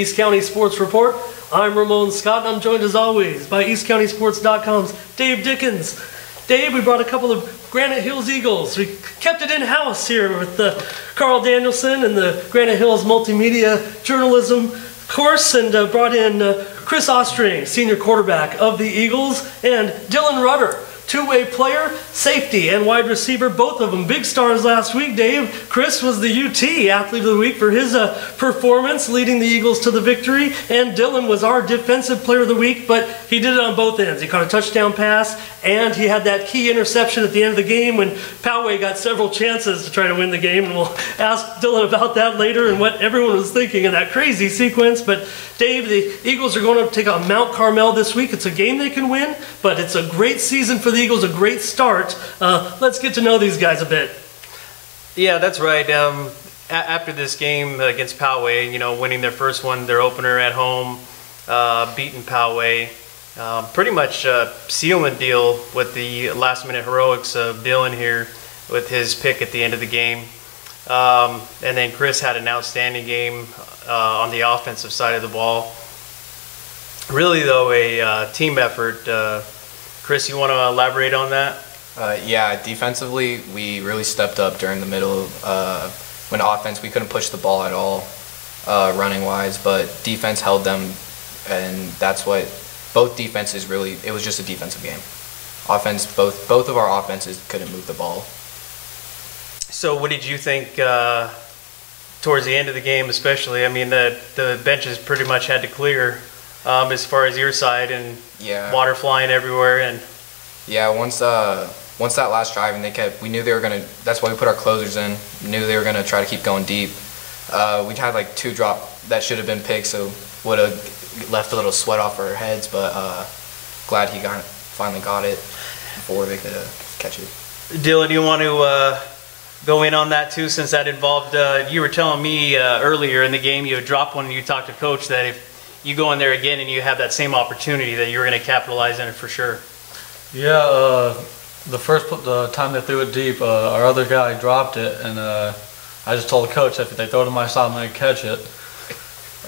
East County Sports Report. I'm Ramon Scott, and I'm joined as always by EastCountySports.com's Dave Dickens. Dave, we brought a couple of Granite Hills Eagles. We kept it in-house here with Carl Danielson and the Granite Hills Multimedia Journalism course, and brought in CRIS OSTRENG, senior quarterback of the Eagles, and Dylan Rutter, two-way player, safety, and wide receiver, both of them big stars last week, Dave. Chris was the UT Athlete of the Week for his performance, leading the Eagles to the victory, and Dylan was our Defensive Player of the Week, but he did it on both ends. He caught a touchdown pass, and he had that key interception at the end of the game when Poway got several chances to try to win the game, and we'll ask Dylan about that later and what everyone was thinking in that crazy sequence. But Dave, the Eagles are going to take on Mount Carmel this week. It's a game they can win, but it's a great season for the Eagles, a great start. Let's get to know these guys a bit. Yeah, that's right. After this game against Poway, you know, winning their first one, their opener at home, beating Poway, pretty much sealing the deal with the last-minute heroics of Dylan here with his pick at the end of the game. And then Chris had an outstanding game on the offensive side of the ball. Really, though, a team effort. Chris, you want to elaborate on that? Yeah, defensively, we really stepped up during the middle. When offense, we couldn't push the ball at all, running-wise, but defense held them, and that's what both defenses really, it was just a defensive game. Offense, both of our offenses couldn't move the ball. So what did you think towards the end of the game especially? I mean, the benches pretty much had to clear as far as your side, and yeah, water flying everywhere. And yeah, once that last drive, and we knew they were gonna, that's why we put our closers in, knew they were gonna try to keep going deep. We had like 2 drop that should have been picked, so would have left a little sweat off our heads, but glad he finally got it before they could catch it. Dylan, do you want to go in on that too, since that involved, you were telling me earlier in the game you had dropped one and you talked to Coach that if you go in there again and you have that same opportunity that you're going to capitalize on it for sure. Yeah, the time they threw it deep, our other guy dropped it, and I just told the coach that if they throw it to my side, I'm going to catch it.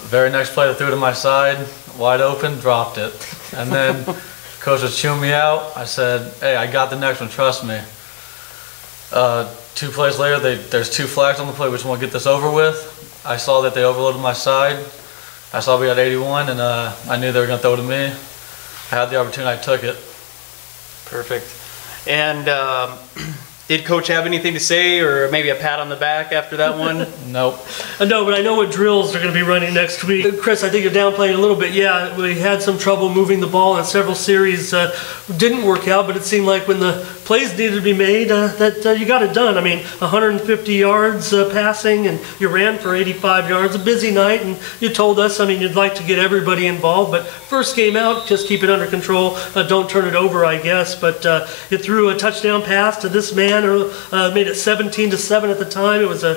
Very next play, they threw it to my side, wide open, dropped it. And then coach was chewing me out. I said, hey, I got the next one, trust me. 2 plays later, there's 2 flags on the play. We just want to get this over with. I saw that they overloaded my side. I saw we had 81, and I knew they were going to throw it to me. I had the opportunity, I took it. Perfect. And did Coach have anything to say, or maybe a pat on the back after that one? Nope. No, but I know what drills are going to be running next week. Chris, I think you're downplaying a little bit. Yeah, we had some trouble moving the ball in several series. Didn't work out, but it seemed like when the plays needed to be made, that you got it done. I mean, 150 yards passing, and you ran for 85 yards. A busy night, and you told us, I mean, you'd like to get everybody involved, but first game out, just keep it under control. Don't turn it over, I guess. But you threw a touchdown pass to this man who made it 17-7 at the time. It was a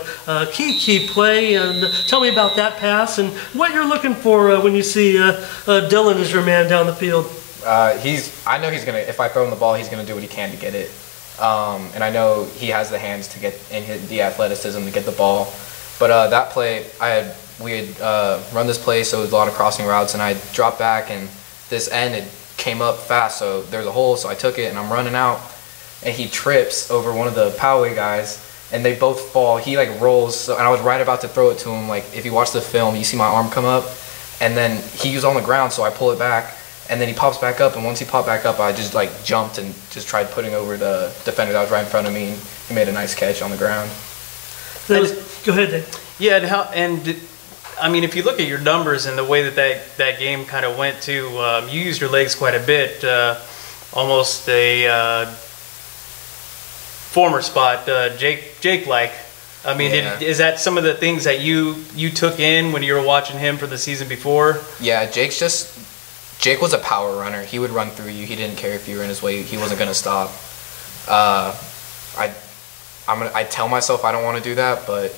key play. And tell me about that pass and what you're looking for when you see Dylan as your man down the field. I know he's gonna, if I throw him the ball, he's gonna do what he can to get it. And I know he has the hands to get, and the athleticism to get the ball. But that play, we had run this play, so it was a lot of crossing routes, and I dropped back, and this end, it came up fast, so there's a hole, so I took it, and I'm running out, and he trips over one of the Poway guys, and they both fall. He like rolls, and I was right about to throw it to him. Like, if you watch the film, you see my arm come up, and then he was on the ground, so I pull it back. And then he pops back up, and once he popped back up, I just like jumped and just tried putting over the defender that was right in front of me, and he made a nice catch on the ground. Go ahead, Dave. Yeah, I mean, if you look at your numbers and the way that game kind of went too, you used your legs quite a bit, almost a former spot, Jake-like. I mean, yeah. Is that some of the things that you took in when you were watching him for the season before? Yeah, Jake was a power runner. He would run through you. He didn't care if you were in his way. He wasn't going to stop. I tell myself I don't want to do that, but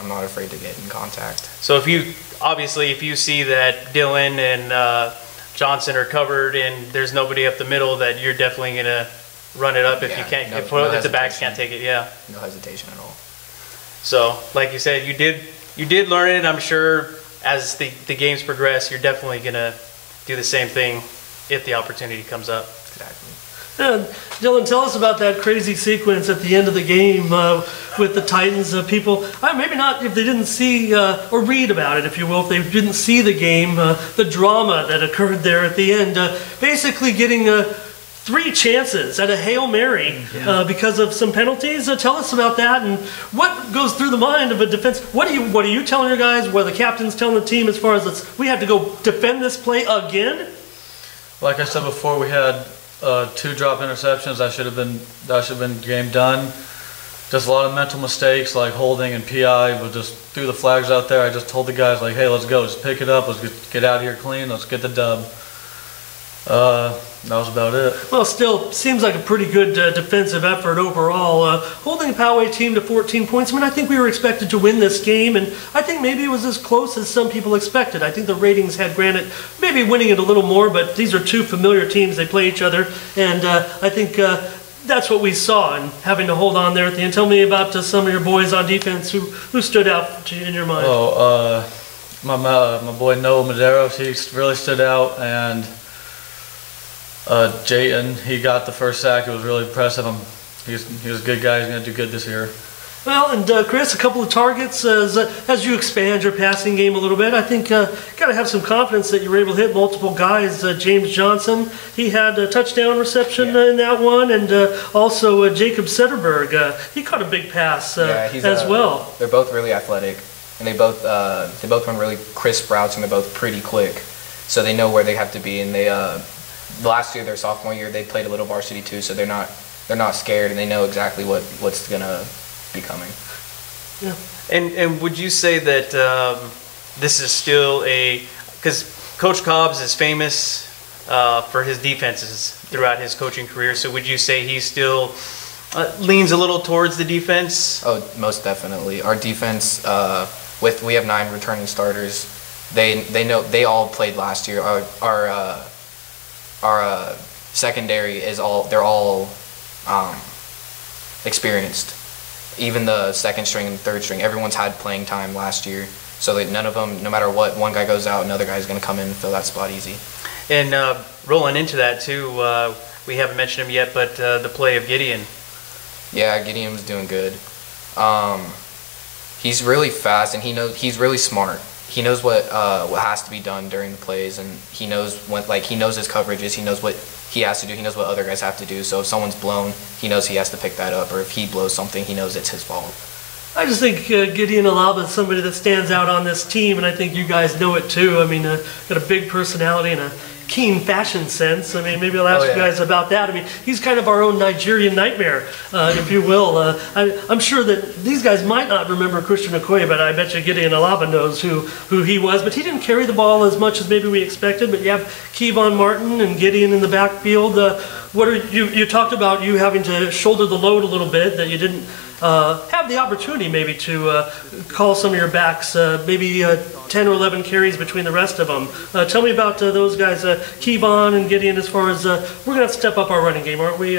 I'm not afraid to get in contact. So if you see that Dylan and Johnson are covered and there's nobody up the middle, that you're definitely going to run it up if you can't, if the backs can't take it, yeah. No hesitation at all. So, like you said, you did learn it, I'm sure, as the games progress, you're definitely going to do the same thing if the opportunity comes up. Exactly. And Dylan, tell us about that crazy sequence at the end of the game with the Titans. People, maybe not if they didn't see or read about it, if you will, if they didn't see the game, the drama that occurred there at the end, basically getting 3 chances at a Hail Mary because of some penalties. Tell us about that and what goes through the mind of a defense. What are you telling your guys? What are the captains telling the team as far as we have to go defend this play again? Like I said before, we had 2 drop interceptions. That should have been game done. Just a lot of mental mistakes like holding and PI, but just threw the flags out there. I just told the guys like, hey, let's go, just pick it up, let's get out of here clean, let's get the dub. That was about it. Well, still seems like a pretty good defensive effort overall. Holding the Poway team to 14 points. I mean, I think we were expected to win this game, and I think maybe it was as close as some people expected. I think the ratings had Granite maybe winning it a little more, but these are 2 familiar teams. They play each other, and I think that's what we saw, and having to hold on there at the end. Tell me about some of your boys on defense who stood out in your mind. Oh, my boy Noah Medeiros, he really stood out, and Jayton, he got the first sack. It was really impressive. He was a good guy. He's going to do good this year. Well, and Chris, a couple of targets as you expand your passing game a little bit. I think got to have some confidence that you were able to hit multiple guys. James Johnson, he had a touchdown reception in that one, and also Jacob Setterberg, he caught a big pass as well. They're both really athletic, and they both run really crisp routes, and they're both pretty quick, so they know where they have to be. And they last year, their sophomore year, they played a little varsity too, so they're not scared, and they know exactly what's gonna be coming. Yeah. And would you say that this is still because Coach Cobbs is famous for his defenses throughout his coaching career, so would you say he still leans a little towards the defense? Oh, most definitely. Our defense, we have 9 returning starters. They know they all played last year. Our secondary they're all experienced. Even the 2nd string and 3rd string, everyone's had playing time last year. So that none of them, no matter what, one guy goes out, another guy's going to come in and fill that spot easy. And rolling into that too, we haven't mentioned him yet, but the play of Gideon. Yeah, Gideon's doing good. He's really fast, and he's really smart. He knows what has to be done during the plays, and he knows he knows his coverages. He knows what he has to do. He knows what other guys have to do. So if someone's blown, he knows he has to pick that up, or if he blows something, he knows it's his fault. I just think Gideon Alaba is somebody that stands out on this team, and I think you guys know it too. I mean, got a big personality and a keen fashion sense. I mean, maybe I'll ask you guys about that. I mean, he's kind of our own Nigerian nightmare, if you will. I'm sure that these guys might not remember Christian Okoye, but I bet you Gideon Alaba knows who he was. But he didn't carry the ball as much as maybe we expected. But you have Kevon Martin and Gideon in the backfield. You talked about you having to shoulder the load a little bit, that you didn't have the opportunity maybe to call some of your backs, maybe 10 or 11 carries between the rest of them. Tell me about those guys, Kevon and Gideon, as far as we're going to have to step up our running game, aren't we?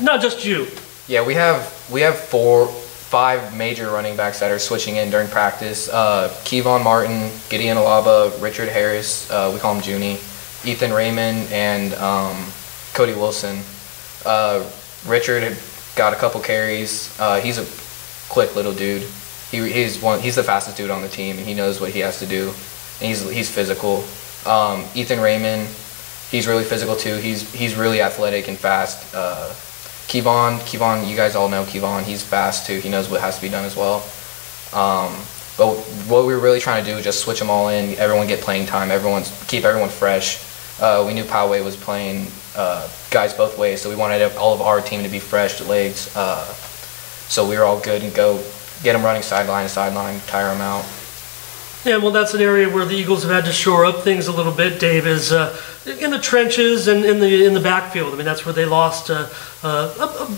Not just you. Yeah, we have 5 major running backs that are switching in during practice. Kevon Martin, Gideon Alaba, Richard Harris, we call him Junie, Ethan Raymond, and Cody Wilson. Richard got a couple carries. He's a quick little dude. He's the fastest dude on the team, and he knows what he has to do. And he's physical. Ethan Raymond, he's really physical too. He's really athletic and fast. Kevon, you guys all know Kevon. He's fast too. He knows what has to be done as well. But what we were really trying to do is just switch them all in. Everyone get playing time. Keep everyone fresh. We knew Poway was playing guys both ways, so we wanted all of our team to be fresh legs. So we were all good and go get them running sideline to sideline, tire them out. Yeah, well, that's an area where the Eagles have had to shore up things a little bit, Dave, is in the trenches and in the backfield. I mean, that's where they lost a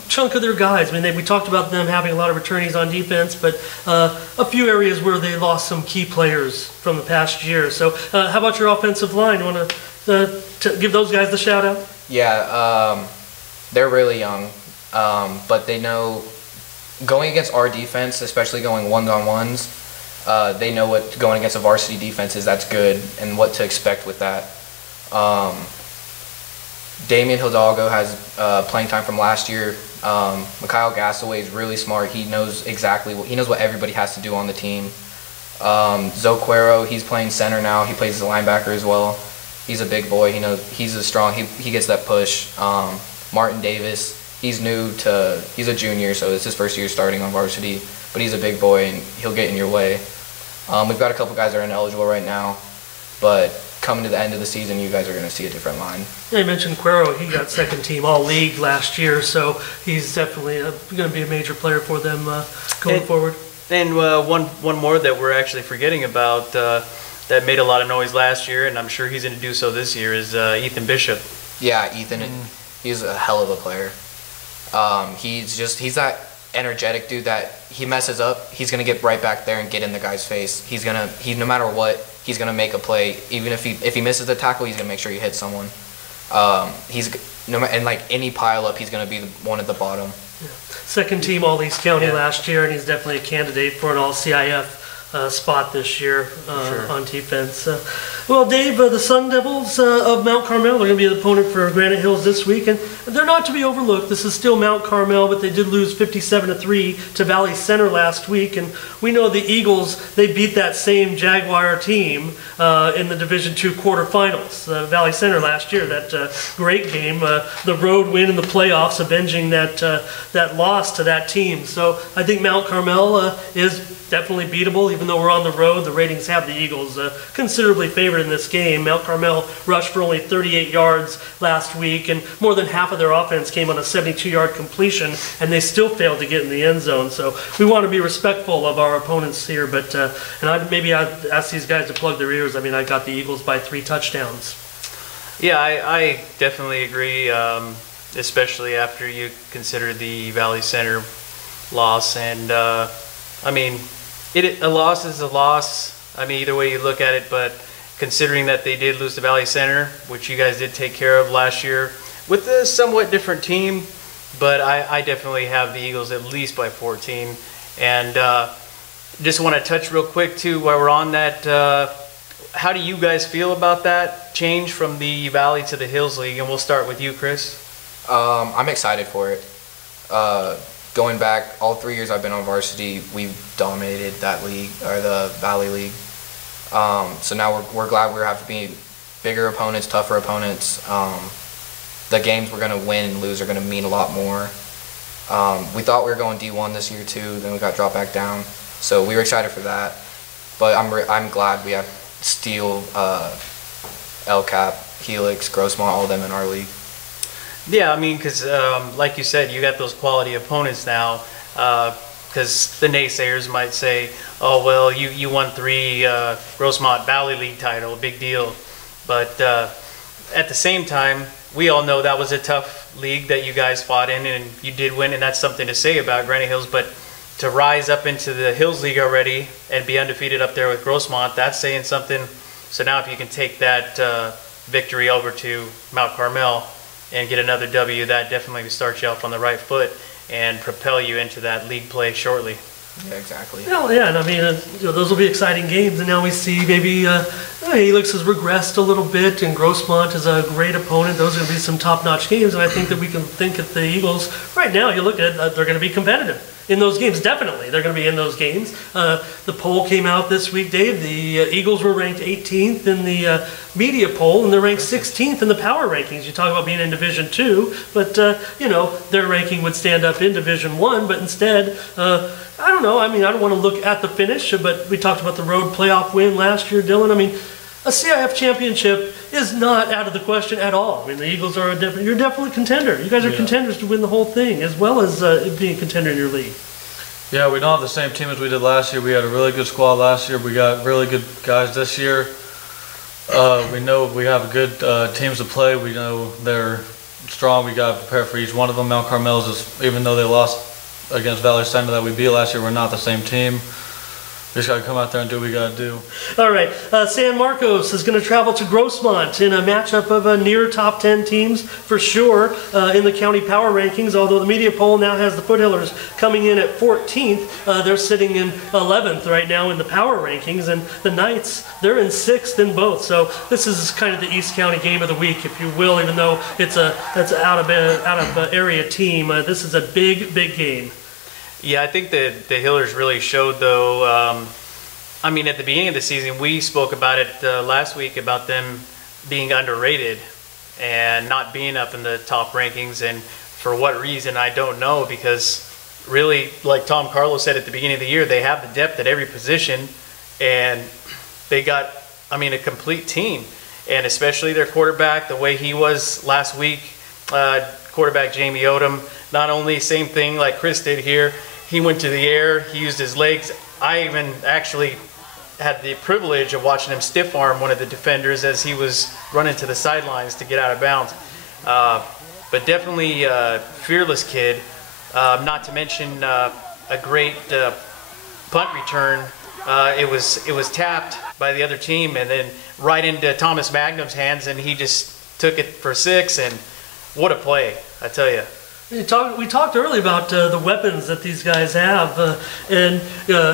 chunk of their guys. I mean, we talked about them having a lot of returnees on defense, but a few areas where they lost some key players from the past year. So how about your offensive line? You want to give those guys the shout out? Yeah, they're really young, but they know going against our defense, especially going ones-on-ones, They know what going against a varsity defense is that's good and what to expect with that. Damian Hidalgo has playing time from last year. Mikhail Gasaway is really smart. He knows what everybody has to do on the team. Zoquero, he's playing center now. He plays as a linebacker as well. He's a big boy. He's a strong. He gets that push. Martin Davis, he's a junior, so it's his first year starting on varsity. But he's a big boy and he'll get in your way. We've got a couple guys that are ineligible right now, but coming to the end of the season, you guys are going to see a different line. Yeah, you mentioned Cuero. He got second team All-League last year, so he's definitely going to be a major player for them going forward. And one more that we're actually forgetting about that made a lot of noise last year, and I'm sure he's going to do so this year, is Ethan Bishop. Yeah, Ethan, he's a hell of a player. He's that energetic dude that he messes up, he's going to get right back there and get in the guy's face. No matter what, he's going to make a play. Even if he misses the tackle, he's going to make sure he hits someone. And like any pile up, he's going to be one at the bottom. Yeah. Second team All-East County last year, and he's definitely a candidate for an All-CIF spot this year on defense. Well, Dave, the Sun Devils of Mount Carmel are going to be the opponent for Granite Hills this week, and they're not to be overlooked. This is still Mount Carmel, but they did lose 57-3 to Valley Center last week, and we know the Eagles, they beat that same Jaguar team in the Division II quarterfinals. Valley Center last year, that great game, the road win in the playoffs, avenging that loss to that team. So I think Mount Carmel is definitely beatable, even though we're on the road. The ratings have the Eagles considerably favored in this game. Mount Carmel rushed for only 38 yards last week, and more than half of their offense came on a 72-yard completion, and they still failed to get in the end zone. So we want to be respectful of our opponents here, but maybe I'd ask these guys to plug their ears. I mean, I got the Eagles by 3 touchdowns. Yeah, I definitely agree, especially after you consider the Valley Center loss. And I mean, a loss is a loss. I mean, either way you look at it, but considering that they did lose to Valley Center, which you guys did take care of last year, with a somewhat different team, but I definitely have the Eagles at least by 14. And just want to touch real quick, too, while we're on that, how do you guys feel about that change from the Valley to the Hills League? And we'll start with you, Chris. I'm excited for it. Going back, all 3 years I've been on varsity, we've dominated that league, or the Valley League. So now we're glad we have to be bigger opponents, tougher opponents. The games we're going to win and lose are going to mean a lot more. We thought we were going D1 this year too, then we got dropped back down. So we were excited for that. But I'm glad we have Steel, LCAP, Helix, Grossmont, all of them in our league. Yeah, I mean, because like you said, you got those quality opponents now. Because the naysayers might say, oh, well, you won 3 Grossmont Valley League title, big deal. But at the same time, we all know that was a tough league that you guys fought in, and you did win, and that's something to say about Granite Hills. But to rise up into the Hills League already and be undefeated up there with Grossmont, that's saying something. So now if you can take that victory over to Mount Carmel and get another W, that definitely starts you off on the right foot and propel you into that league play shortly. Yeah, exactly. Well, yeah, and I mean, those will be exciting games, and now we see maybe Helix has regressed a little bit, and Grossmont is a great opponent. Those are going to be some top-notch games, and I think that we can think at the Eagles, right now, you look at it, they're going to be competitive in those games, definitely. They're going to be in those games. The poll came out this week, Dave. The Eagles were ranked 18th in the media poll, and they're ranked 16th in the power rankings. You talk about being in Division II, but, their ranking would stand up in Division I, but instead, I don't know. I mean, I don't want to look at the finish, but we talked about the road playoff win last year, Dylan. I mean, a CIF championship is not out of the question at all. I mean, the Eagles are you're definitely a contender. You guys are contenders to win the whole thing, as well as being a contender in your league. Yeah, we don't have the same team as we did last year. We had a really good squad last year. We got really good guys this year. We know we have good teams to play. We know they're strong. We got to prepare for each one of them. Mount Carmel's, even though they lost against Valley Center that we beat last year, we're not the same team. We just got to come out there and do what we got to do. All right, San Marcos is going to travel to Grossmont in a matchup of near top 10 teams for sure in the county power rankings, although the media poll now has the Foothillers coming in at 14th. They're sitting in 11th right now in the power rankings, and the Knights, they're in 6th in both. So this is kind of the East County game of the week, if you will, even though it's that's out of area team. This is a big game. Yeah, I think the Hillers really showed, though. I mean, at the beginning of the season, we spoke about it last week about them being underrated and not being up in the top rankings. And for what reason, I don't know, because really, like Tom Carlos said at the beginning of the year, they have the depth at every position, and they got, I mean, a complete team. And especially their quarterback, the way he was last week, quarterback Jamie Odom, not only same thing like Chris did here, he went to the air, he used his legs. I even actually had the privilege of watching him stiff arm one of the defenders as he was running to the sidelines to get out of bounds. But definitely fearless kid, not to mention a great punt return. It was tapped by the other team and then right into Thomas Magnum's hands, and he just took it for 6, and what a play, I tell you. We talked earlier about the weapons that these guys have and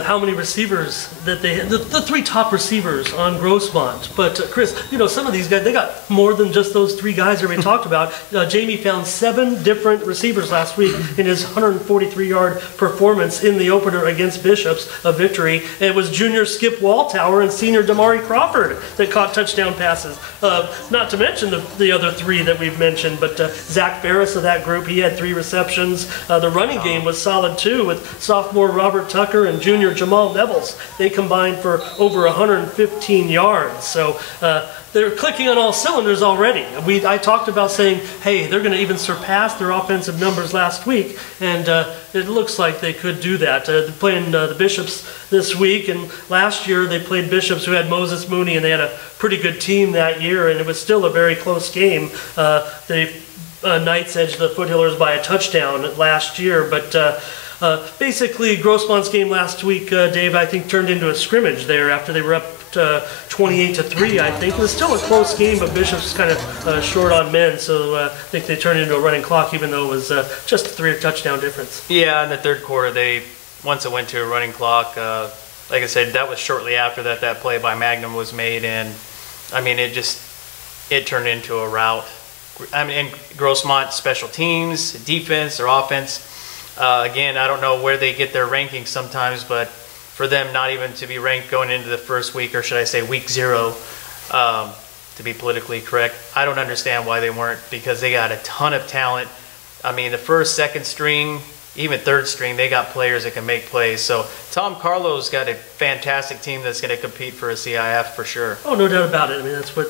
how many receivers that they have, the 3 top receivers on Grossmont. But Chris, you know, some of these guys, they got more than just those 3 guys that we talked about. Jamie found 7 different receivers last week in his 143-yard performance in the opener against Bishops, a victory. And it was junior Skip Walltower and senior Damari Crawford that caught touchdown passes. Not to mention the other 3 that we've mentioned, but Zach Ferris of that group, he had 3 receptions. The running game was solid too, with sophomore Robert Tucker and junior Jamal Nevels. They combined for over 115 yards. So they're clicking on all cylinders already. I talked about saying, hey, they're going to even surpass their offensive numbers last week, and it looks like they could do that. They're playing the Bishops this week, and last year they played Bishops, who had Moses Mooney, and they had a pretty good team that year, and it was still a very close game. Knights edged the Foothillers by a touchdown last year, but basically Grossmont's game last week, Dave, I think turned into a scrimmage there after they were up 28-3, I think. It was still a close game, but Bishop's kind of short on men, so I think they turned into a running clock, even though it was just a 3-touchdown difference. Yeah, in the third quarter, once it went to a running clock, like I said, that was shortly after that play by Magnum was made, and I mean, it turned into a rout. I mean, in Grossmont, special teams, defense, or offense. Again, I don't know where they get their rankings sometimes, but for them not even to be ranked going into the first week, or should I say week 0, to be politically correct, I don't understand why they weren't, because they got a ton of talent. I mean, the first, second string, even third string, they got players that can make plays. So Tom Carlos got a fantastic team that's going to compete for a CIF for sure. Oh, no doubt about it. I mean, that's what,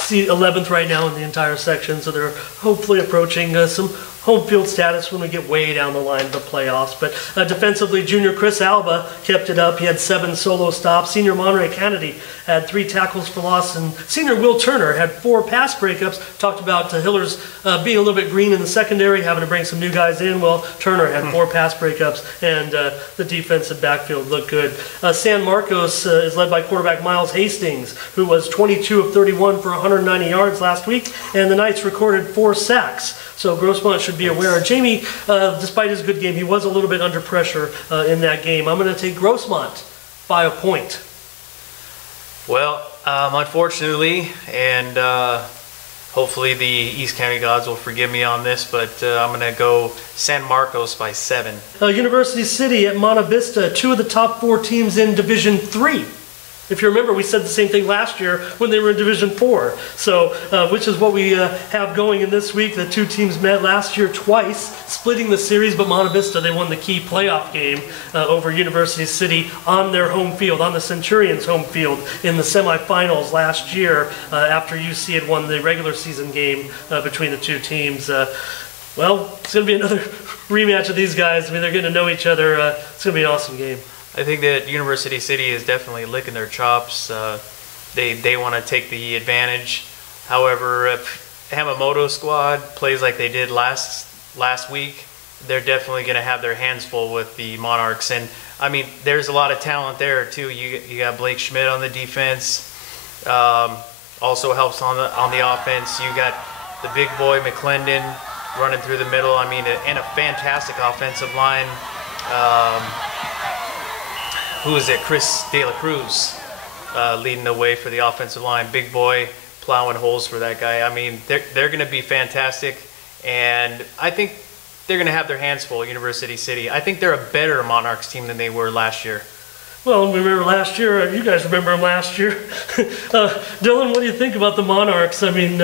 11th right now in the entire section, so they're hopefully approaching some home field status when we get way down the line of the playoffs. But defensively, junior Chris Alba kept it up. He had 7 solo stops. Senior Monterey Kennedy had 3 tackles for loss, and senior Will Turner had 4 pass breakups. Talked about Hillers being a little bit green in the secondary, having to bring some new guys in. Well, Turner had 4 pass breakups, and the defensive backfield looked good. San Marcos is led by quarterback Miles Hastings, who was 22 of 31 for 190 yards last week, and the Knights recorded 4 sacks. So Grossmont should be aware. Jamie, despite his good game, he was a little bit under pressure in that game. I'm going to take Grossmont by a point. Well, unfortunately, and hopefully the East County gods will forgive me on this, but I'm going to go San Marcos by 7. University City at Monte Vista, 2 of the top 4 teams in Division 3. If you remember, we said the same thing last year when they were in Division 4. So, which is what we have going in this week. The 2 teams met last year twice, splitting the series, but Monte Vista, they won the key playoff game over University City on their home field, on the Centurions' home field in the semifinals last year after UC had won the regular season game between the 2 teams. Well, it's going to be another rematch of these guys. I mean, they're getting to know each other. It's going to be an awesome game. I think that University City is definitely licking their chops. They want to take the advantage. However, if Hamamoto squad plays like they did last week, they're definitely going to have their hands full with the Monarchs. And I mean, there's a lot of talent there too. You got Blake Schmidt on the defense, also helps on the offense. You got the big boy McClendon running through the middle. I mean, and a fantastic offensive line. Who is it? CRIS De La Cruz leading the way for the offensive line. Big boy plowing holes for that guy. I mean, they're going to be fantastic, and I think they're going to have their hands full at University City. I think they're a better Monarchs team than they were last year. Well, remember last year, you guys remember them last year. Dylan, what do you think about the Monarchs? I mean,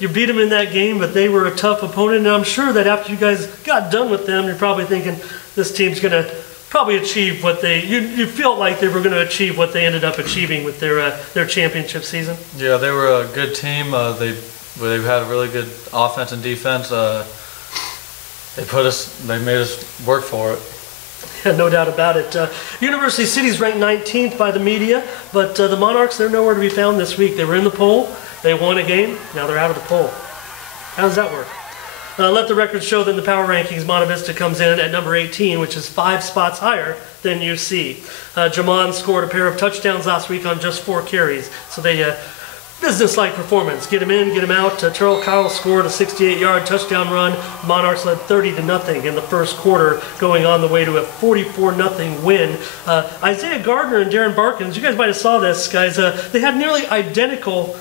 you beat them in that game, but they were a tough opponent, and I'm sure that after you guys got done with them, you're probably thinking this team's going to probably achieve what you felt like they were going to achieve what they ended up achieving with their championship season. Yeah, they were a good team. They've had a really good offense and defense. They made us work for it. Yeah, no doubt about it. University City's ranked 19th by the media, but the Monarchs, they're nowhere to be found this week. They were in the poll, they won a game, now they're out of the poll. How does that work? Let the record show that in the power rankings, Monte Vista comes in at number 18, which is 5 spots higher than UC. Jamon scored a pair of touchdowns last week on just 4 carries, so they business-like performance. Get him in, get him out. Terrell Kyle scored a 68-yard touchdown run. Monarchs led 30-0 in the first quarter, going on the way to a 44-0 win. Isaiah Gardner and Darren Barkins, you guys might have saw this, guys. They had nearly identical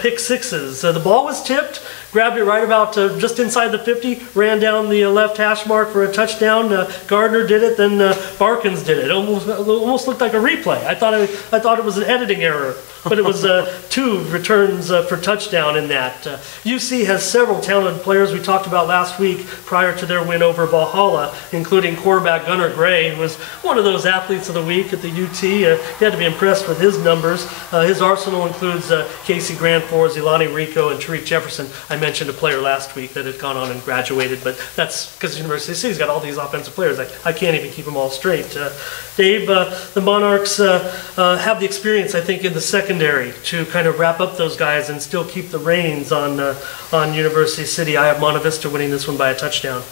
pick sixes. The ball was tipped, grabbed it right about just inside the 50, ran down the left hash mark for a touchdown. Gardner did it, then Barkins did it. Almost looked like a replay. I thought it was an editing error, but it was 2 returns for touchdown in that. UC has several talented players we talked about last week prior to their win over Valhalla, including quarterback Gunnar Gray, who was one of those athletes of the week at the UT. You had to be impressed with his numbers. His arsenal includes Casey Grandford, Zilani Rico, and Tariq Jefferson. I mentioned a player last week that had gone on and graduated, but that's because University of City's got all these offensive players. I can't even keep them all straight. Dave, the Monarchs have the experience, I think, in the secondary to kind of wrap up those guys and still keep the reins on University City. I have Monte Vista winning this one by a touchdown.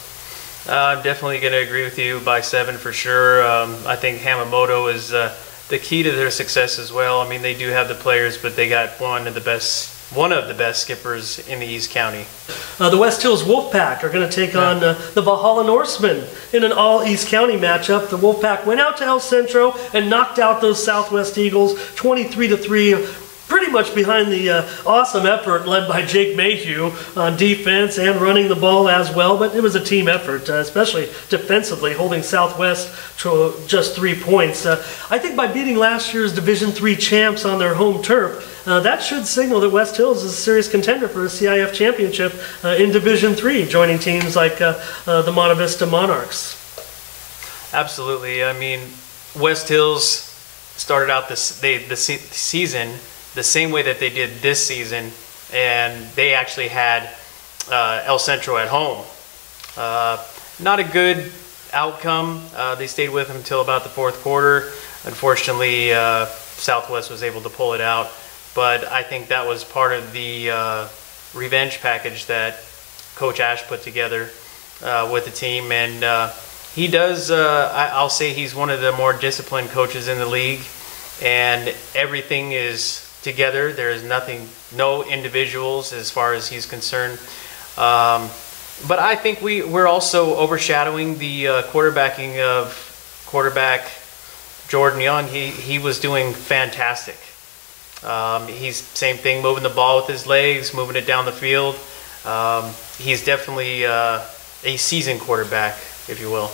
I'm definitely going to agree with you by 7 for sure. I think Hamamoto is the key to their success as well. I mean, they do have the players, but they got one of the best skippers in the East County. The West Hills Wolfpack are going to take on the Valhalla Norsemen in an all-East County matchup. The Wolfpack went out to El Centro and knocked out those Southwest Eagles 23-3. Pretty much behind the awesome effort led by Jake Mayhew on defense and running the ball as well. But it was a team effort, especially defensively, holding Southwest to just 3 points. I think by beating last year's Division III champs on their home turf, that should signal that West Hills is a serious contender for a CIF championship in Division III, joining teams like the Monte Vista Monarchs. Absolutely. I mean, West Hills started out the season the same way that they did this season, and they actually had El Centro at home. Not a good outcome. They stayed with them until about the 4th quarter. Unfortunately, Southwest was able to pull it out, but I think that was part of the revenge package that Coach Ash put together with the team, and he does, I'll say he's one of the more disciplined coaches in the league, and everything is together. There is no individuals as far as he's concerned. But I think we're also overshadowing the quarterback Jordan Young. He was doing fantastic. He's same thing, moving the ball with his legs, moving it down the field. He's definitely a seasoned quarterback, if you will.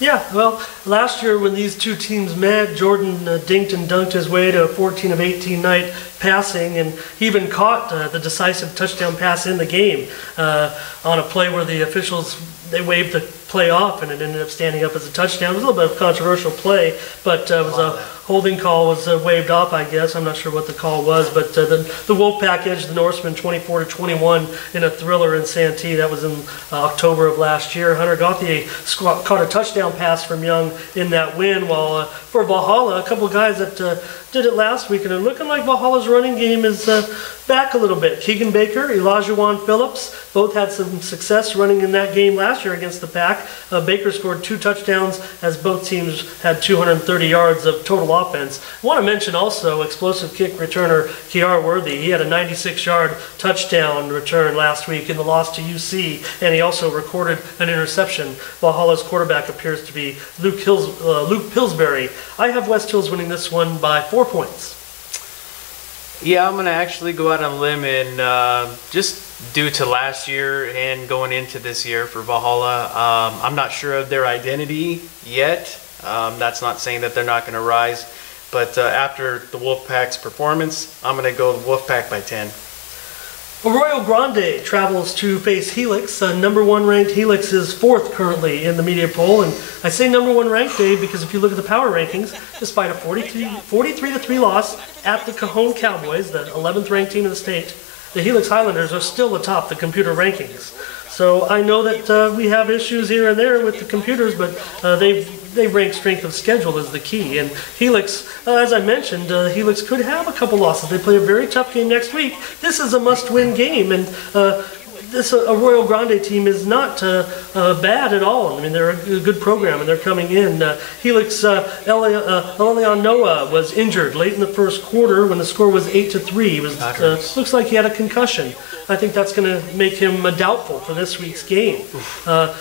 Yeah, well, last year when these two teams met, Jordan dinked and dunked his way to a 14 of 18 night passing, and he even caught the decisive touchdown pass in the game on a play where the officials, they waved the play off and it ended up standing up as a touchdown. It was a little bit of a controversial play, but it was a holding call was waved off, I guess. I'm not sure what the call was, but the Wolfpack edged the Norsemen 24-21 in a thriller in Santee. That was in October of last year. Hunter Gauthier caught a touchdown pass from Young in that win, while for Valhalla, a couple of guys that did it last week, and they're looking like Valhalla's running game is back a little bit. Keegan Baker, Elijah Phillips, both had some success running in that game last year against the Pack. Baker scored 2 touchdowns as both teams had 230 yards of total offense. I want to mention also explosive kick returner Kiar Worthy. He had a 96-yard touchdown return last week in the loss to UC, and he also recorded an interception. Valhalla's quarterback appears to be Luke Pillsbury. I have West Hills winning this one by 4 points. Yeah, I'm going to actually go out on a limb and just due to last year and going into this year for Valhalla, I'm not sure of their identity yet. That's not saying that they're not going to rise. But after the Wolfpack's performance, I'm going to go Wolfpack by 10. Arroyo Grande travels to face Helix. Number 1 ranked Helix is 4th currently in the media poll. And I say number 1 ranked, Dave, because if you look at the power rankings, despite a 43-3 loss at the Cajon Cowboys, the 11th ranked team in the state, the Helix Highlanders are still atop the computer rankings. So I know that we have issues here and there with the computers, but they rank strength of schedule as the key. And Helix, as I mentioned, Helix could have a couple losses. They play a very tough game next week. This is a must-win game, and this Arroyo Grande team is not bad at all. I mean, they're a good program, and they're coming in. Helix, Elion Noah was injured late in the first quarter when the score was 8-3. Looks like he had a concussion. I think that's going to make him doubtful for this week's game.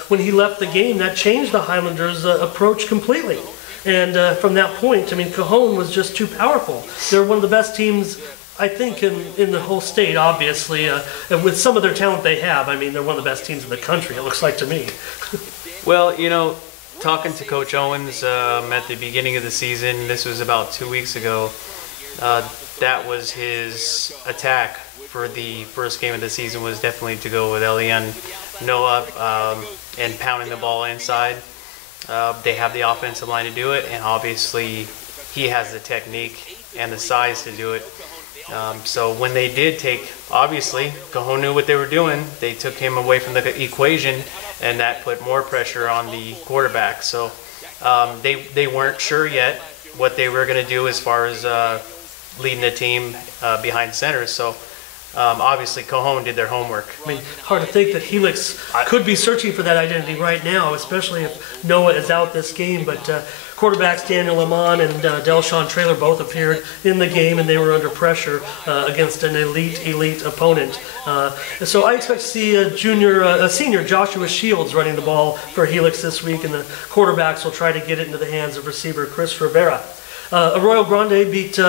When he left the game, that changed the Highlanders' approach completely. And from that point, I mean, Cajon was just too powerful. They're one of the best teams, I think, in the whole state, obviously. And with some of their talent they have, I mean, they're one of the best teams in the country, it looks like to me. Well, you know, talking to Coach Owens at the beginning of the season, this was about 2 weeks ago, that was his attack for the first game of the season, was definitely to go with Elian Noah and pounding the ball inside. They have the offensive line to do it, and obviously he has the technique and the size to do it. So when they did take, obviously, Cajon knew what they were doing. They took him away from the equation, and that put more pressure on the quarterback. So they weren't sure yet what they were going to do as far as leading the team behind center. So obviously Cajon did their homework. I mean, hard to think that Helix could be searching for that identity right now, especially if Noah is out this game. But quarterbacks Daniel Lamont and Delshawn Traylor both appeared in the game, and they were under pressure against an elite opponent. So I expect to see a senior Joshua Shields running the ball for Helix this week, and the quarterbacks will try to get it into the hands of receiver Chris Rivera. Arroyo Grande beat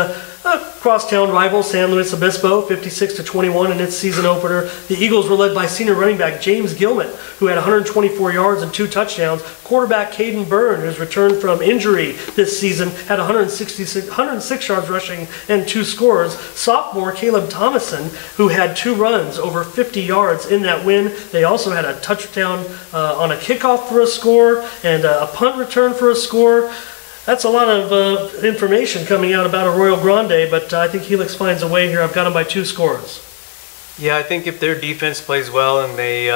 crosstown rival San Luis Obispo 56-21 in its season opener. The Eagles were led by senior running back James Gilman, who had 124 yards and 2 touchdowns. Quarterback Caden Byrne, who's returned from injury this season, had 106 yards rushing and 2 scores. Sophomore Caleb Thomason, who had 2 runs over 50 yards in that win. They also had a touchdown on a kickoff for a score and a punt return for a score. That's a lot of information coming out about Arroyo Grande, but I think Helix finds a way here. I've got them by 2 scores. Yeah, I think if their defense plays well and they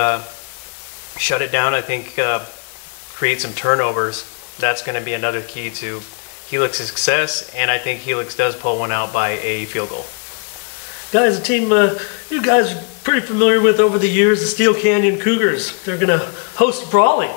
shut it down, I think create some turnovers, that's going to be another key to Helix's success, and I think Helix does pull one out by a field goal. Guys, a team you guys are pretty familiar with over the years, the Steel Canyon Cougars. They're going to host Brawley.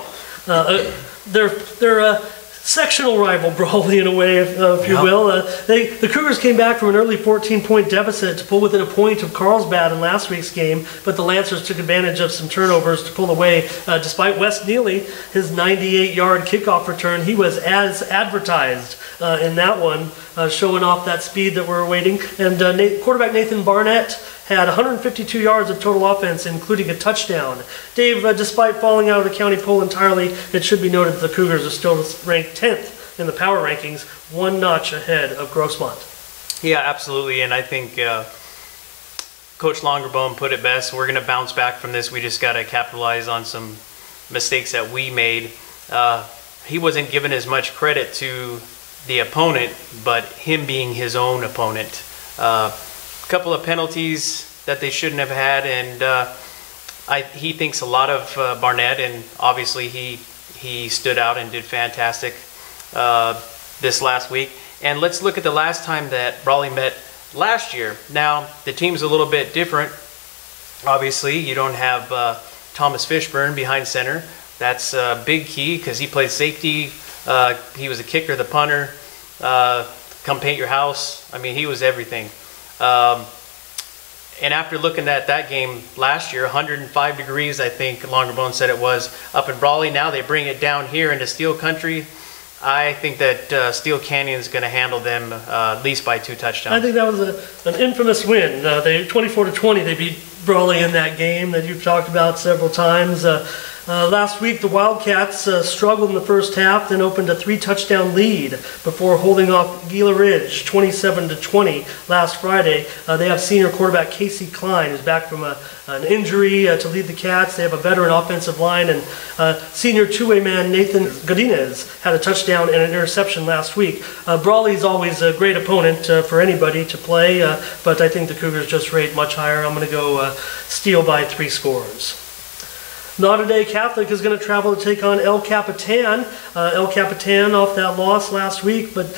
They're sectional rival Brawley in a way, if you will. The Cougars came back from an early 14-point deficit to pull within a point of Carlsbad in last week's game, but the Lancers took advantage of some turnovers to pull away. Despite Wes Neely, his 98-yard kickoff return, he was as advertised in that one, showing off that speed that we're awaiting. And quarterback Nathan Barnett had 152 yards of total offense, including a touchdown. Dave, despite falling out of the county poll entirely, it should be noted that the Cougars are still ranked 10th in the power rankings, 1 notch ahead of Grossmont. Yeah, absolutely, and I think Coach Longerbone put it best. We're going to bounce back from this. We just got to capitalize on some mistakes that we made. He wasn't given as much credit to the opponent, but him being his own opponent. Couple of penalties that they shouldn't have had, and he thinks a lot of Barnett, and obviously he stood out and did fantastic this last week. And let's look at the last time that Brawley met last year. Now, the team's a little bit different. Obviously, you don't have Thomas Fishburne behind center. That's a big key because he plays safety. He was a kicker, the punter. Come paint your house. I mean, he was everything. And after looking at that game last year, 105 degrees, I think Longerbone said it was, up in Brawley. Now they bring it down here into Steel Country. I think that Steel Canyon's going to handle them at least by 2 touchdowns. I think that was an infamous win. They 24-20, they beat Brawley in that game that you've talked about several times. Last week, the Wildcats struggled in the first half, then opened a 3-touchdown lead before holding off Gila Ridge 27-20 last Friday. They have senior quarterback Casey Klein, who's back from an injury to lead the Cats. They have a veteran offensive line, and senior two-way man Nathan Godinez had a touchdown and an interception last week. Brawley's always a great opponent for anybody to play, but I think the Cougars just rate much higher. I'm going to go Steel by 3 scores. Notre Dame Catholic is going to travel to take on El Capitan. El Capitan off that loss last week, but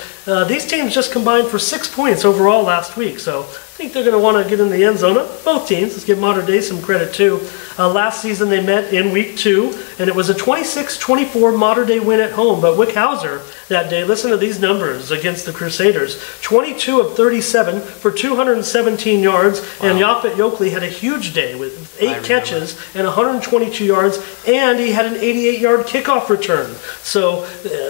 these teams just combined for 6 points overall last week, so I think they're going to want to get in the end zone. Both teams, let's give Mater Dei some credit too. Last season they met in week 2, and it was a 26-24 Mater Dei win at home, but Wickhauser that day, listen to these numbers against the Crusaders, 22 of 37 for 217 yards, wow. And Yaphet Yokley had a huge day with 8 catches and 122 yards, and he had an 88-yard kickoff return. So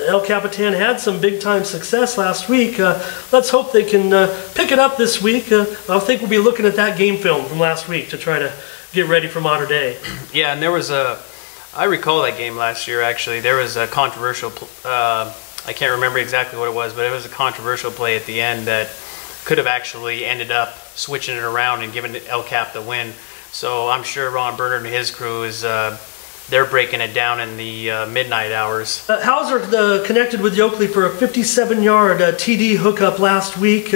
El Capitan had some big-time success last week. Let's hope they can pick it up this week. I think we'll be looking at that game film from last week to try to get ready for Mater Dei. Yeah, and there was I recall that game last year, actually. There was a controversial, I can't remember exactly what it was, but it was a controversial play at the end that could have actually ended up switching it around and giving El Cap the win. So I'm sure Ron Bernard and his crew is, they're breaking it down in the midnight hours. Hauser connected with Yokley for a 57-yard TD hookup last week.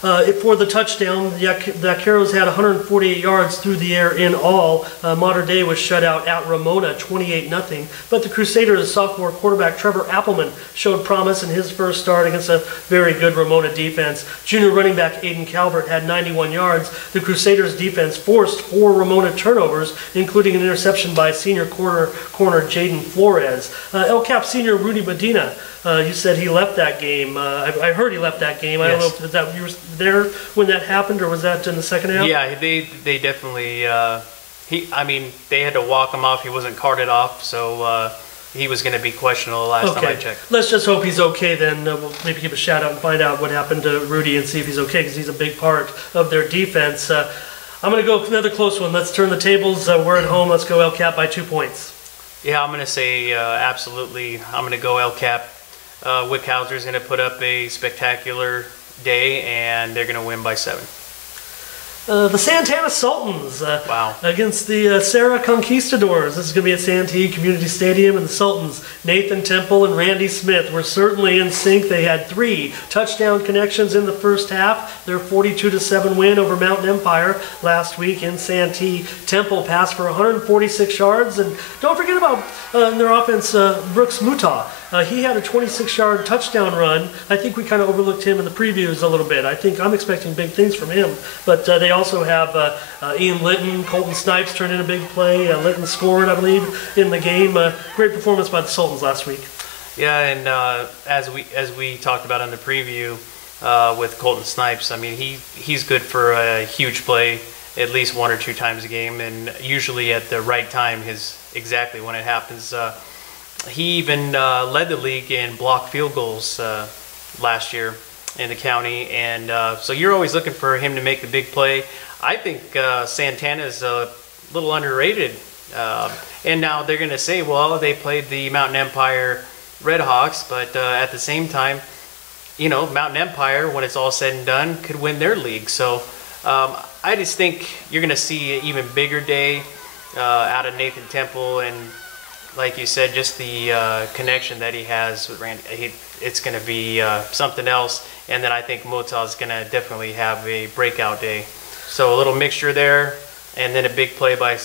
For the touchdown, the Vaqueros had 148 yards through the air in all. Mater Dei was shut out at Ramona, 28-0. But the Crusaders' sophomore quarterback Trevor Appleman showed promise in his first start against a very good Ramona defense. Junior running back Aiden Calvert had 91 yards. The Crusaders' defense forced 4 Ramona turnovers, including an interception by senior corner Jaden Flores. El Cap senior Rudy Medina, you said he left that game. I heard he left that game. I don't know if that you were there when that happened, or was that in the second half? Yeah, they definitely. They had to walk him off. He wasn't carted off, so he was going to be questionable last time I checked. Let's just hope he's okay then. We'll maybe give a shout out and find out what happened to Rudy and see if he's okay, because he's a big part of their defense. I'm going to go another close one. Let's turn the tables. We're at home. Let's go El Cap by 2 points. Yeah, I'm going to say absolutely. I'm going to go El Cap. Wickhauser's going to put up a spectacular day, and they're going to win by 7. The Santana Sultans against the Serra Conquistadors. This is going to be at Santee Community Stadium, and the Sultans, Nathan Temple and Randy Smith, were certainly in sync. They had 3 touchdown connections in the first half. Their 42-7 win over Mountain Empire last week in Santee. Temple passed for 146 yards, and don't forget about in their offense, Brooks Mutah. He had a 26-yard touchdown run. I think we kind of overlooked him in the previews a little bit. I'm expecting big things from him. But they also have Ian Litton, Colton Snipes turned in a big play. Litton scored, I believe, in the game. Great performance by the Sultans last week. Yeah, and as we talked about in the preview with Colton Snipes, I mean, he's good for a huge play at least 1 or 2 times a game, and usually at the right time is exactly when it happens. He even led the league in blocked field goals last year in the county, and so you're always looking for him to make the big play. I think Santana is a little underrated, and now they're going to say, well, they played the Mountain Empire Redhawks, but at the same time, you know, Mountain Empire, when it's all said and done, could win their league. So I just think you're going to see an even bigger day out of Nathan Temple, and like you said, just the connection that he has with Randy, it's going to be something else. And then I think Mota is going to definitely have a breakout day. So a little mixture there, and then a big play by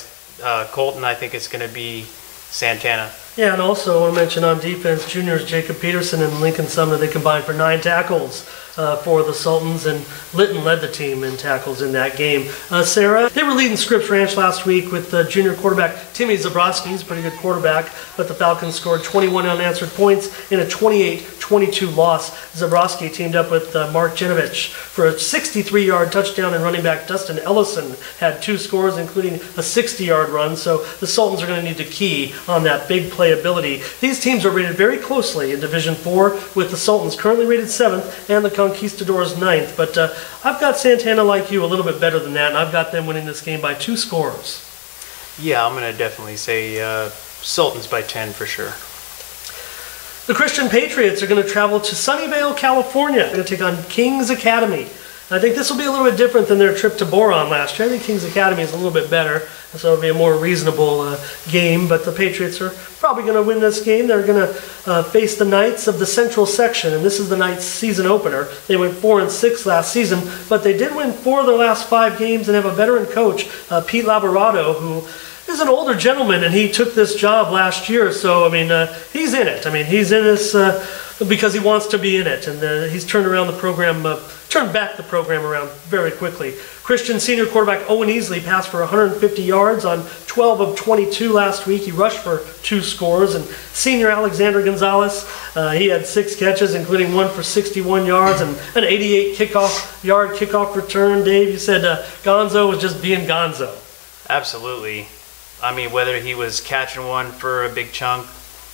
Colton. I think it's going to be Santana. Yeah, and also I want to mention on defense, juniors Jacob Peterson and Lincoln Sumner, they combined for 9 tackles for the Sultans, and Litton led the team in tackles in that game. Sarah, they were leading Scripps Ranch last week with junior quarterback Timmy Zabrowski. He's a pretty good quarterback, but the Falcons scored 21 unanswered points in a 28-22 loss. Zabrowski teamed up with Mark Genovich for a 63-yard touchdown, and running back Dustin Ellison had 2 scores, including a 60-yard run. So the Sultans are going to need to key on that big playability. These teams are rated very closely in Division IV, with the Sultans currently rated 7th and the Conquistadors 9th. But I've got Santana, like you, a little bit better than that, and I've got them winning this game by 2 scores. Yeah, I'm going to definitely say Sultans by 10 for sure. The Christian Patriots are going to travel to Sunnyvale, California. They're going to take on Kings Academy. I think this will be a little bit different than their trip to Boron last year. I think Kings Academy is a little bit better, so it'll be a more reasonable game. But the Patriots are probably going to win this game. They're going to face the Knights of the Central Section, and this is the Knights' season opener. They went 4-6 last season, but they did win 4 of their last 5 games and have a veteran coach, Pete Laborado, who is an older gentleman, and he took this job last year. So, I mean, he's in it. I mean, he's in this because he wants to be in it, and he's turned around the program, turned back the program around very quickly. Christian senior quarterback Owen Easley passed for 150 yards on 12 of 22 last week. He rushed for 2 scores. And senior Alexander Gonzalez, he had 6 catches, including 1 for 61 yards and an 88 kickoff return. Dave, you said Gonzo was just being Gonzo. Absolutely. I mean, whether he was catching one for a big chunk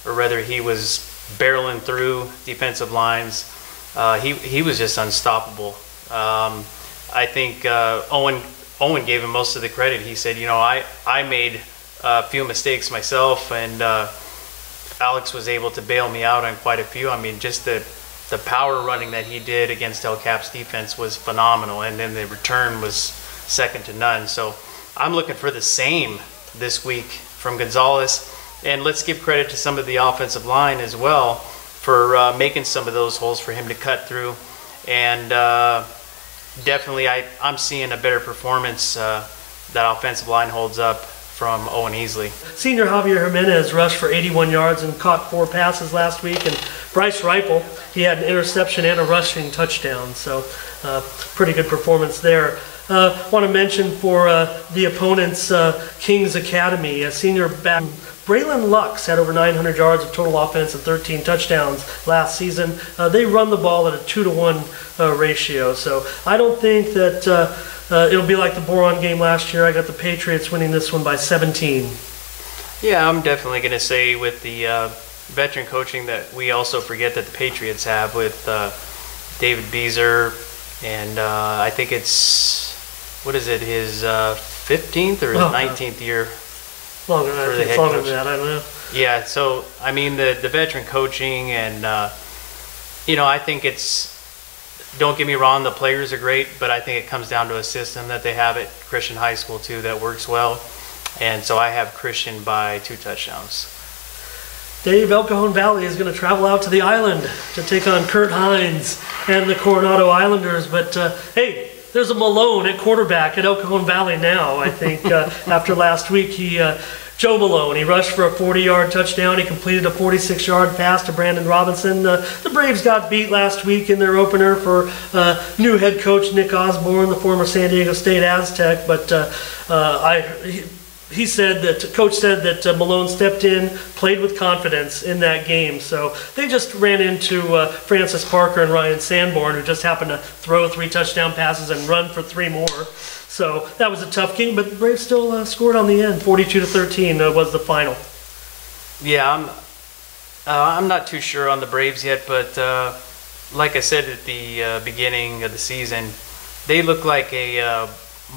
or whether he was barreling through defensive lines, he was just unstoppable. I think Owen gave him most of the credit. He said, you know, I made a few mistakes myself, and Alex was able to bail me out on quite a few. I mean, just the power running that he did against El Cap's defense was phenomenal, and then the return was second to none. So I'm looking for the same this week from Gonzalez. And let's give credit to some of the offensive line as well for making some of those holes for him to cut through. And definitely I'm seeing a better performance that offensive line holds up from Owen Easley. Senior Javier Jimenez rushed for 81 yards and caught 4 passes last week. And Bryce Ripple, he had an interception and a rushing touchdown. So pretty good performance there. Want to mention for the opponents, Kings Academy, senior back Braylon Lux had over 900 yards of total offense and 13 touchdowns last season. They run the ball at a 2-to-1 ratio, so I don't think that it'll be like the Boron game last year. I got the Patriots winning this one by 17. Yeah, I'm definitely going to say with the veteran coaching that we also forget that the Patriots have with David Beezer, and I think it's, what is it, his 15th or his 19th year? Longer than that, I don't know. Yeah, so, I mean, the veteran coaching and, you know, I think it's, don't get me wrong, the players are great, but I think it comes down to a system that they have at Christian High School, too, that works well. And so I have Christian by 2 touchdowns. Dave, El Cajon Valley is going to travel out to the island to take on Kurt Hines and the Coronado Islanders, but, hey, there's a Malone at quarterback at El Cajon Valley now, I think. After last week, Joe Malone, he rushed for a 40-yard touchdown. He completed a 46-yard pass to Brandon Robinson. The Braves got beat last week in their opener for new head coach Nick Osborne, the former San Diego State Aztec. But he said that, Coach said that Malone stepped in, played with confidence in that game. So they just ran into Francis Parker and Ryan Sanborn, who just happened to throw 3 touchdown passes and run for 3 more. So that was a tough game, but the Braves still scored on the end. 42-13 was the final. Yeah, I'm not too sure on the Braves yet, but like I said at the beginning of the season, they look like a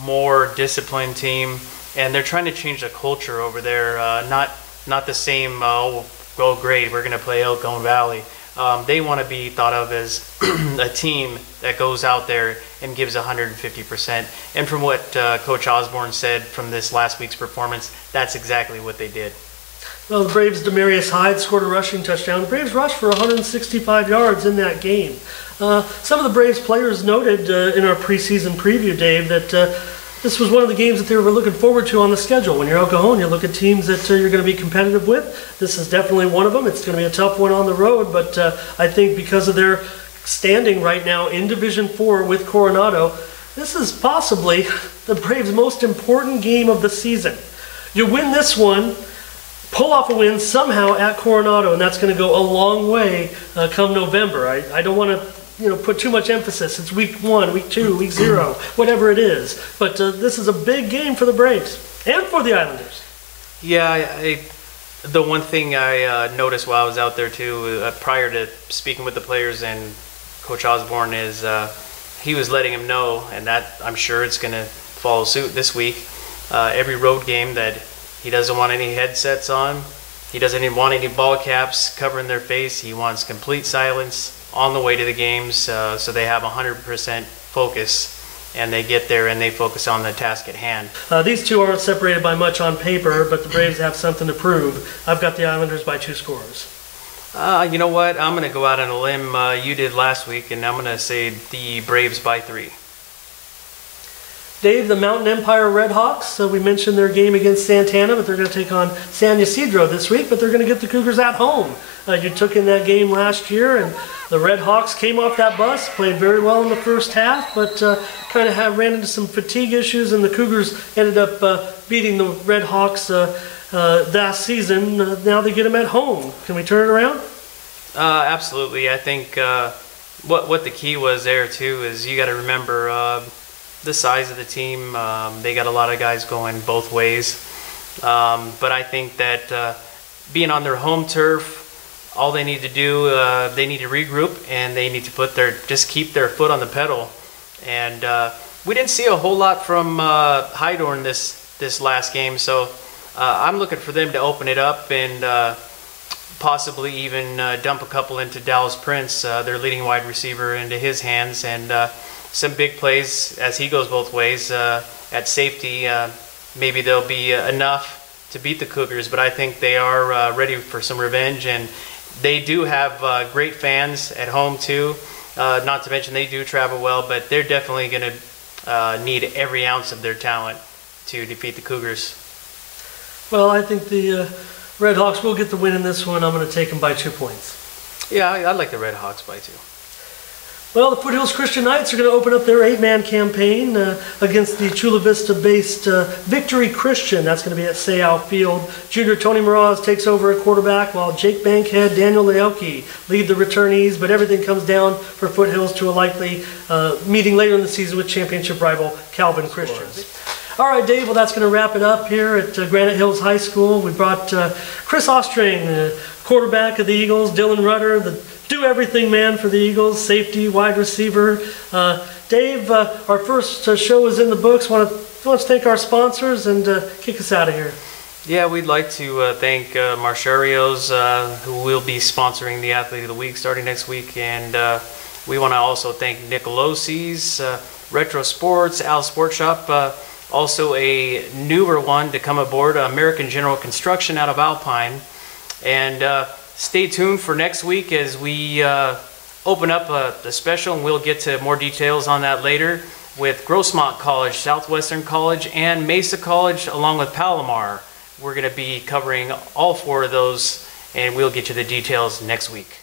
more disciplined team. And they're trying to change the culture over there. Not the same, oh great, we're going to play El Cajon Valley. They want to be thought of as a team that goes out there and gives 150%. And from what Coach Osborne said from this last week's performance, that's exactly what they did. Well, the Braves' Demarius Hyde scored a rushing touchdown. The Braves rushed for 165 yards in that game. Some of the Braves players noted in our preseason preview, Dave, that this was one of the games that they were looking forward to on the schedule. When you're El Cajon, you look at teams that you're going to be competitive with. This is definitely one of them. It's going to be a tough one on the road, but I think because of their standing right now in Division 4 with Coronado. This is possibly the Braves' most important game of the season. You win this one, pull off a win somehow at Coronado, and that's going to go a long way come November. I don't want to put too much emphasis. It's week 1, week 2, week 0, whatever it is. But this is a big game for the Braves and for the Islanders. Yeah, the one thing I noticed while I was out there too, prior to speaking with the players and Coach Osborne, is he was letting him know, and that I'm sure it's going to follow suit this week, every road game, that he doesn't want any headsets on. He doesn't want any ball caps covering their face. He wants complete silence on the way to the games, so they have 100% focus, and they get there and they focus on the task at hand. These two aren't separated by much on paper, but the Braves have something to prove. I've got the Islanders by 2 scores. You know what? I'm going to go out on a limb. You did last week, and I'm going to say the Braves by 3. Dave, the Mountain Empire Redhawks, we mentioned their game against Santana, but they're going to take on San Ysidro this week, but they're going to get the Cougars at home. You took in that game last year, and the Redhawks came off that bus, played very well in the first half, but kind of ran into some fatigue issues, and the Cougars ended up beating the Redhawks last season. Now they get them at home. Can we turn it around? Absolutely. I think what the key was there, too, is you got to remember the size of the team. They got a lot of guys going both ways. But I think that being on their home turf, all they need to do, they need to regroup, and they need to just keep their foot on the pedal. And we didn't see a whole lot from Hydorn this last game, so I'm looking for them to open it up and possibly even dump a couple into Dallas Prince, their leading wide receiver, into his hands, and some big plays as he goes both ways at safety. Maybe there'll be enough to beat the Cougars, but I think they are ready for some revenge, and they do have great fans at home too. Not to mention they do travel well, but they're definitely going to need every ounce of their talent to defeat the Cougars. Well, I think the Redhawks will get the win in this one. I'm going to take them by 2 points. Yeah, I like the Redhawks by 2. Well, the Foothills Christian Knights are going to open up their 8-man campaign against the Chula Vista-based Victory Christian. That's going to be at Sayal Field. Junior Tony Moraz takes over at quarterback, while Jake Bankhead, Daniel Leoki lead the returnees, but everything comes down for Foothills to a likely meeting later in the season with championship rival Calvin Christian. All right, Dave, well, that's going to wrap it up here at Granite Hills High School. We brought Chris Ostring, quarterback of the Eagles, Dylan Rutter, the do-everything man for the Eagles, safety, wide receiver. Dave, our first show is in the books. Want to thank our sponsors and kick us out of here. Yeah, we'd like to thank Marcharios, who will be sponsoring the Athlete of the Week starting next week. And we want to also thank Nicolosi's, Retro Sports, Al Sport Shop, also a newer one to come aboard, American General Construction out of Alpine. And stay tuned for next week as we open up the special, and we'll get to more details on that later with Grossmont College, Southwestern College, and Mesa College, along with Palomar. We're going to be covering all 4 of those, and we'll get you the details next week.